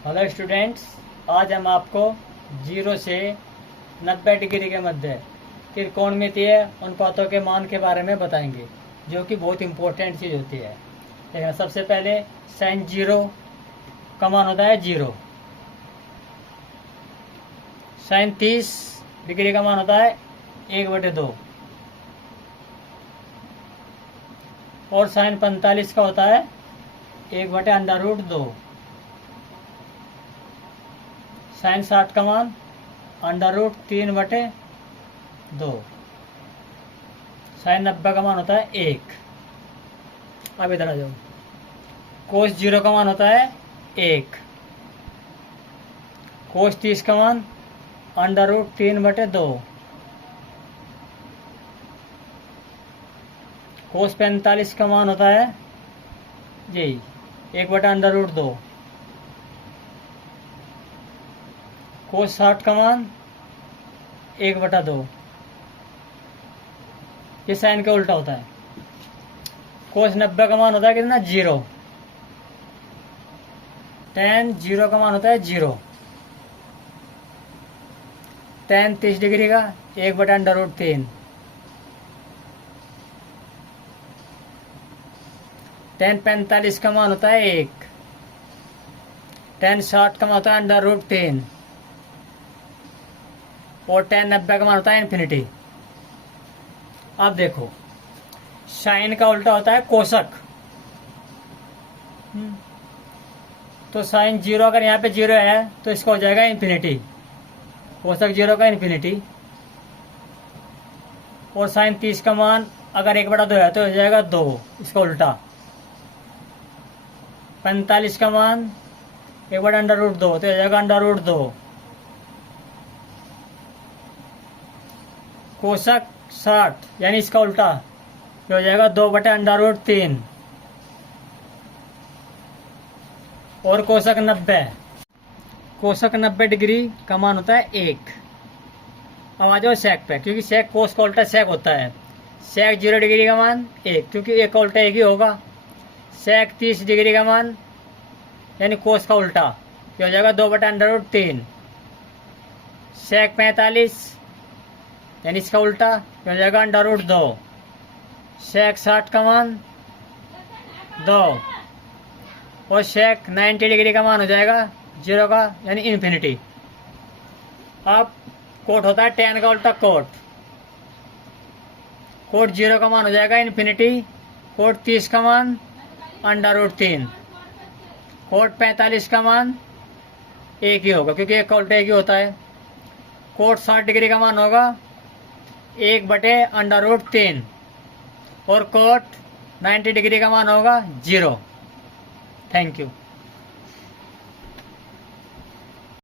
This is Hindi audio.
हेलो स्टूडेंट्स, आज हम आपको 0 से 90 डिग्री के मध्य त्रिकोणमितीय अनुपातों के मान के बारे में बताएंगे, जो कि बहुत इंपॉर्टेंट चीज़ होती है। देखना, सबसे पहले साइन 0 का मान होता है 0। साइन 30 डिग्री का मान होता है 1/2। और साइन 45 का होता है 1/√2। साइन 60 का मान √3/2। साइन 90 का मान होता है 1। अब इधर आ जाओ। कोस 0 का मान होता है 1। कोस 30 का मान √3/2। कोस 45 का मान होता है जी 1/√2। कोस 60 का मान 1/2। ये साइन का उल्टा होता है। कोस 90 का मान होता है कितना? 0। tan 0 का मान होता है 0। tan 30 डिग्री का 1/√3। tan 45 का मान होता है 1। tan 60 का मान होता है √3। और tan 90 का मान होता है इन्फिनिटी। अब देखो, साइन का उल्टा होता है कोसक। तो साइन 0 अगर यहाँ पे 0 है तो इसका हो जाएगा इन्फिनिटी। कोसक 0 का इन्फिनिटी। और साइन 30 का मान अगर 1/2 है तो हो जाएगा 2, इसका उल्टा। 45 का मान 1/√2 तो हो जाएगा √2। कोसक 60 यानी इसका उल्टा तो हो जाएगा 2/√3। और कोसक 90, कोसक 90 डिग्री का मान होता है 1। अब आ जाओ सेक पे, क्योंकि सेक कोस का उल्टा सेक होता है। सेक 0 डिग्री का मान 1, क्योंकि 1 का उल्टा 1 ही होगा। सेक 30 डिग्री का मान यानी कोस का उल्टा ये हो जाएगा 2/√3। सेक 45 यानी इसका उल्टा ये हो जाएगा √2। सेक 60 का मान 2। और सेक 90 डिग्री का मान हो जाएगा 0 का यानी इन्फिनिटी। अब कोट होता है tan का उल्टा कोट। कोट 0 का मान हो जाएगा इन्फिनिटी। कोट 30 का मान √3। कोट 45 का मान 1 ही होगा, क्योंकि 1 का उल्टा 1 ही होता है। कोट 60 डिग्री का मान होगा 1/√3। और कोट 90 डिग्री का मान होगा 0। Thank you.